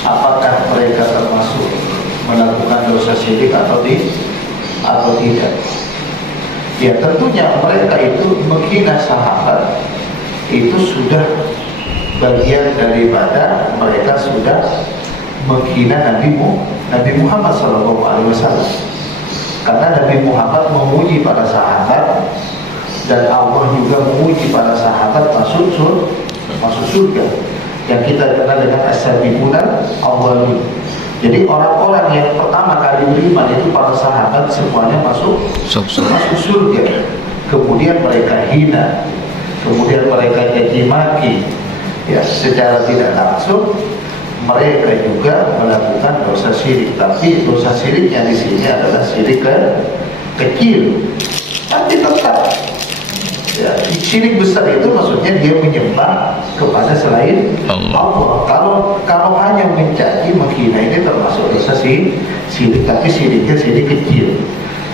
apakah mereka termasuk melakukan dosa syirik atau tidak? Ya tentunya mereka itu menghina sahabat itu sudah bagian daripada mereka sudah menghina Nabi Muhammad SAW. Karena Nabi Muhammad memuji para sahabat dan Allah juga memuji para sahabat masuk surga yang kita kenal dengan as-sabiqunal awwalun. Jadi orang-orang yang pertama kali beriman itu para sahabat semuanya masuk surga. Kemudian mereka hina, kemudian mereka caci maki, ya secara tidak langsung mereka juga melakukan dosa syirik. Tapi dosa syiriknya di sini adalah syirik kecil. Tapi tetap ya, syirik besar itu maksudnya dia menyembah kepada selain Allah. Kalau hanya mencaci menghina ini termasuk dosa syirik, tapi syiriknya syirik kecil.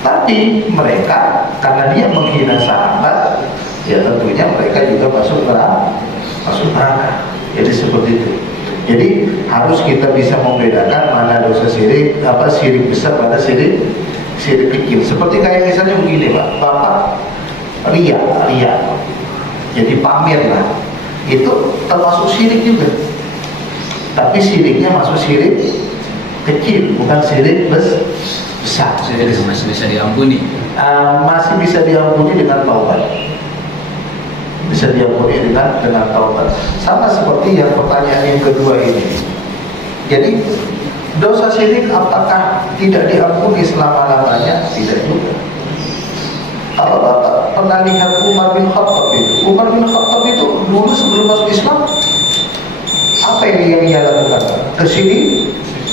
Tapi mereka karena dia menghina sahabat, ya tentunya mereka juga masuk neraka. Jadi seperti itu. Jadi harus kita bisa membedakan mana dosa syirik, apa syirik besar pada syirik kecil. Seperti kayak misalnya begini Pak, Bapak ria, jadi pamer lah, itu termasuk syirik juga. Tapi syiriknya masuk syirik kecil, bukan syirik besar. Jadi masih bisa diampuni. Masih bisa diampuni dengan taubat. Bisa diampuni dengan taubat. Sama seperti yang pertanyaan yang kedua ini. Jadi dosa syirik apakah tidak diampuni selama-lamanya? Tidak juga. Kalau Bapak pernah lihat Umar bin Khattab itu dulu sebelum masuk Islam, apa yang ia lakukan?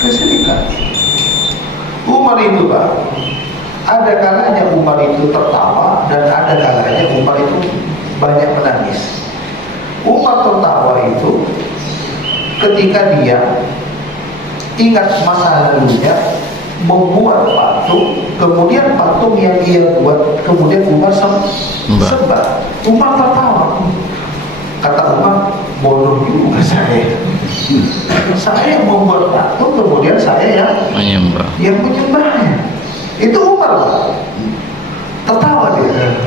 Kesyirikan. Umar itu Pak, ada kalanya Umar itu tertawa dan ada kalanya Umar itu banyak menangis. Umar tertawa itu ketika dia ingat masa lalunya, membuat patung, kemudian patung yang ia buat kemudian Umar sembah. Umar tertawa. Kata Umar, bodoh juga saya. Saya membuat patung, kemudian saya yang menyembahnya. Itu Umar Pak. Tertawa dia.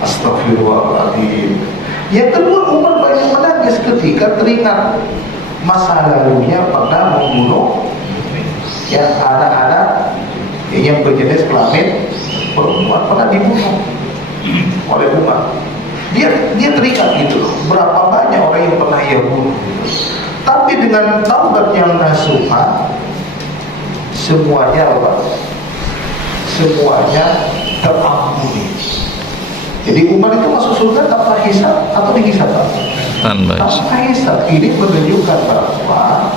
Astagfirullahaladzim. Yang kedua, Umar banyak menangis ketika teringat masa lalunya pernah membunuh ya anak-anak yang berjenis kelamin perempuan, pernah dibunuh oleh Umar. Dia teringat gitu, berapa banyak orang yang pernah ia bunuh. Tapi dengan taubat yang nasuha, semuanya terampuni. Jadi Umar itu masuk surga tanpa hisab atau dihisab? Tanpa hisab. Ini menunjukkan bahwa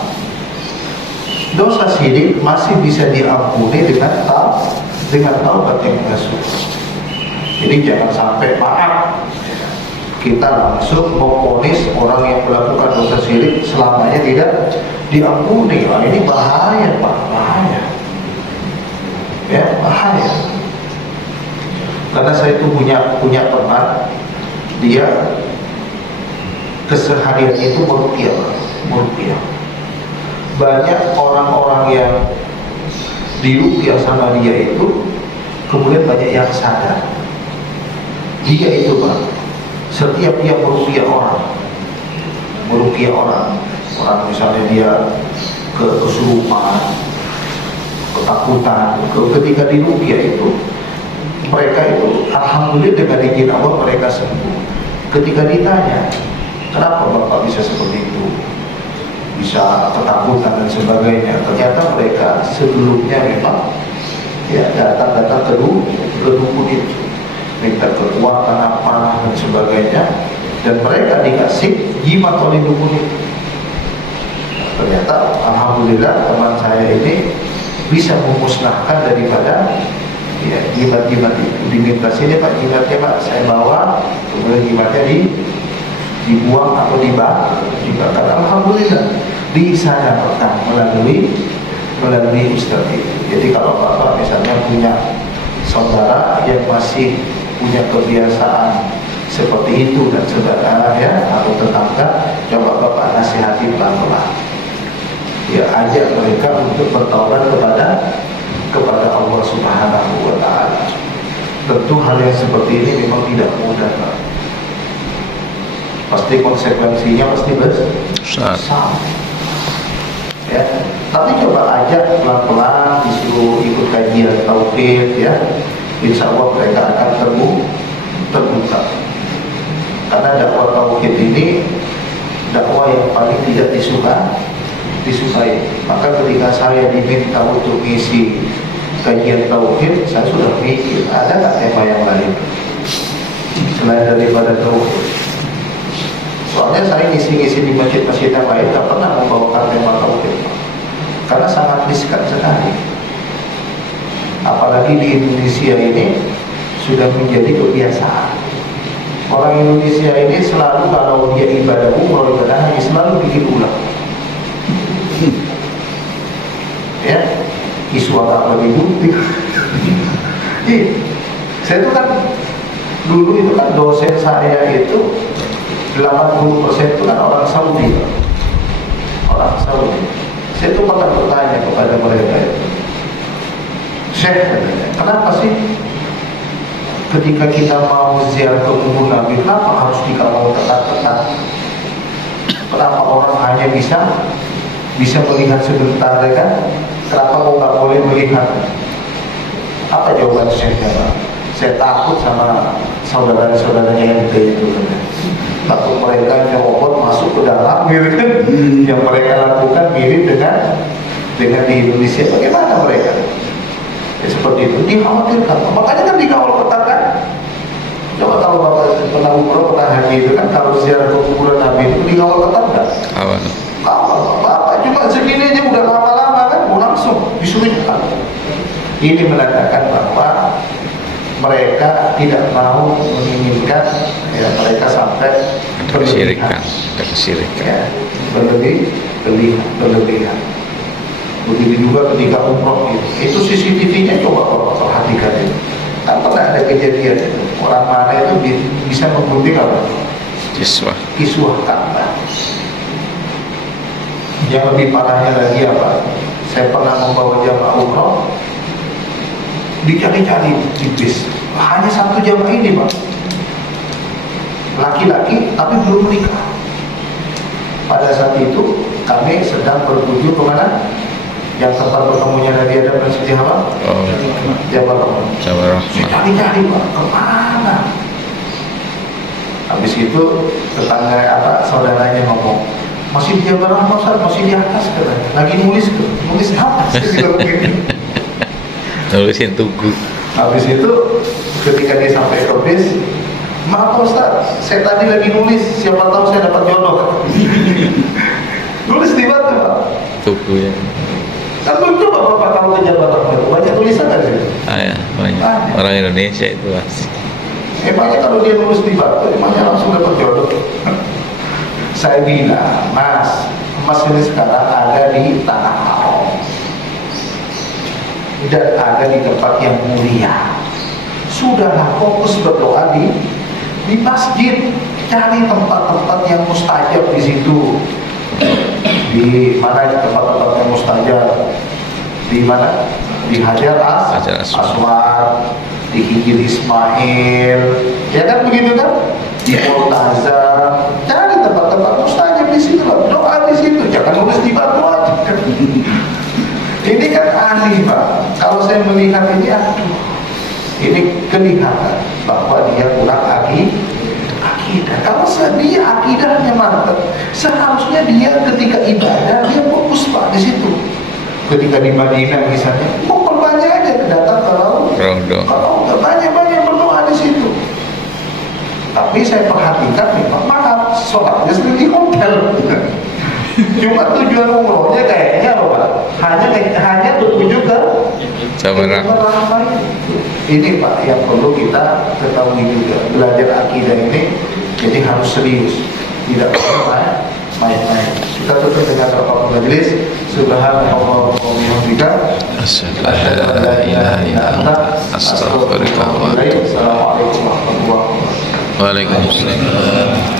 dosa syirik masih bisa diampuni dengan taubat yang nasuh. Jadi jangan sampai maaf kita langsung memvonis orang yang melakukan dosa syirik selamanya tidak diampuni. Nah, ini bahaya Pak, bahaya. Ya, bahaya. Karena saya itu punya teman, dia keseharian itu meruqyah. Banyak orang-orang yang diruqyah sama dia itu kemudian banyak yang sadar. Dia itu Pak, setiap dia meruqyah orang misalnya dia kesurupan, ketakutan, ketika diruqyah itu mereka itu alhamdulillah dengan izin Allah mereka sembuh. Ketika ditanya, kenapa Bapak bisa seperti itu, bisa ketakutan dan sebagainya, ternyata mereka sebelumnya memang ya datang ke dukun itu, minta kekuatan apa dan sebagainya, dan mereka dikasih jimat oleh dukun itu. Ternyata alhamdulillah teman saya ini bisa memusnahkan daripada ya jimat-jimat itu. Diminta sini Pak, jimatnya Pak saya bawa, kemudian jimatnya dibuang atau dibakar. Alhamdulillah disadarkan melalui melalui ustadz itu. Jadi kalau bapak misalnya punya saudara yang masih punya kebiasaan seperti itu dan saudara ya atau tetangga, coba bapak nasihati pelan-pelan. Ya, ajak mereka untuk bertaubat kepada Allah Subhanahu wa Ta'ala. Tentu hal yang seperti ini memang tidak mudah, Pak. Pasti konsekuensinya pasti besar. Ya, tapi coba ajak pelan-pelan, disuruh ikut kajian tauhid ya. Insya Allah mereka akan terbuka. Karena dakwah tauhid ini dakwah yang paling tidak disukai. Maka ketika saya diminta untuk ngisi kajian tauhid, saya sudah mikir ada nggak tema yang lain selain daripada tauhid. Soalnya saya ngisi-ngisi di masjid-masjid yang lain tak pernah membawakan tema tauhid, karena sangat riskan sekali. Apalagi di Indonesia ini sudah menjadi kebiasaan. Orang Indonesia ini selalu kalau dia ibadah umroh, ibadah haji selalu bikin ulang. Ya, iswata lagi bukti. Saya itu kan dulu itu kan dosen saya itu 80% itu kan orang Saudi. Orang Saudi. Saya itu pernah bertanya kepada mereka itu, Syekh, kenapa sih ketika kita mau ziarah ke kubur Nabi, kenapa harus dikawal ketat-ketat? Kenapa orang hanya bisa melihat sebentar, ya kan? Kenapa kok nggak boleh melihat? Apa jawaban Syekhnya? Saya takut sama saudara-saudaranya ente itu. Takut mereka nyobot masuk ke dalam, gitu kan? Yang mereka lakukan mirip dengan di Indonesia. Bagaimana mereka? Ya, seperti itu dikhawatirkan. Makanya kan dikawal ketat kan? Coba kalau bapak pernah umroh, pernah haji itu kan, kalau ziarah ke kuburan Nabi itu dikawal ketat nggak? Kawal. Bapak cuma segini aja udah lama-lama kan, langsung disuruh kan. Ini menandakan bahwa mereka tidak mau menginginkan ya mereka sampai berlebihan. Ya, berlebihan. Begitu juga ketika umroh itu CCTV-nya coba bapak perhatikan itu. Kan pernah ada kejadian itu. Orang mana itu bisa membuktikan apa? Kiswah Ka'bah. Yang lebih parahnya lagi apa? Saya pernah membawa jamaah umroh, dicari-cari di bis. Hanya satu jamaah ini, Pak. Laki-laki tapi belum menikah. Pada saat itu kami sedang berkunjung kemana? Yang tempat bertemunya Nabi Adam dan Siti Hawa? Jabal Rahmah. Cari-cari, Pak, kemana? Habis itu tetangga saudaranya ngomong, masih di Jabal Rahmah, Ustaz, masih di atas katanya. Lagi nulis apa sih? Nulisin tugu. Habis itu ketika dia sampai ke bis, maaf Ustaz, saya tadi lagi nulis, siapa tahu saya dapat jodoh. Nulis di batu, Pak. Tugu ya. Kan lucu Bapak tahu ke Jabal Rahmah, banyak tulisan kan sih? Ya, banyak. Orang Indonesia itu asik. Emangnya kalau dia nulis di batu, emangnya langsung dapat jodoh? Saya bilang, Mas, emas ini sekarang ada di tanah haram dan ada di tempat yang mulia. Sudahlah fokus berdoa di masjid, cari tempat-tempat yang mustajab di situ. Di mana tempat-tempat yang mustajab? Di mana? Di Hajar Aswad, di Hijir Ismail, ya kan begitu kan? Di Multazam, cari tempat-tempat mustajab di situ, doa di situ, jangan nulis di batu aja. Ini kan aneh, Pak. Kalau saya melihat ini, aduh, ini kelihatan bahwa dia kurang akidah. Kalau dia akidahnya mantap, seharusnya dia ketika ibadah dia fokus, Pak, di situ. Ketika di Madinah misalnya, mau perbanyak aja datang kalau banyak berdoa di situ. Tapi saya perhatikan nih, Pak, maaf, sholatnya sering di hotel. Cuma tujuan umrohnya kayaknya apa, Pak? Hanya bertujuan ke Rahmah. Ini, Pak, yang perlu kita ketahui juga. Belajar akidah ini jadi harus serius, tidak boleh main-main. Kita tutup dengan kafarat majelis. Subhanallah wa bihamdika Asyhadu an la ilaha illa anta astaghfiruka wa atubu ilaik. Assalamualaikum warahmatullahi wabarakatuh. Waalaikumsalam.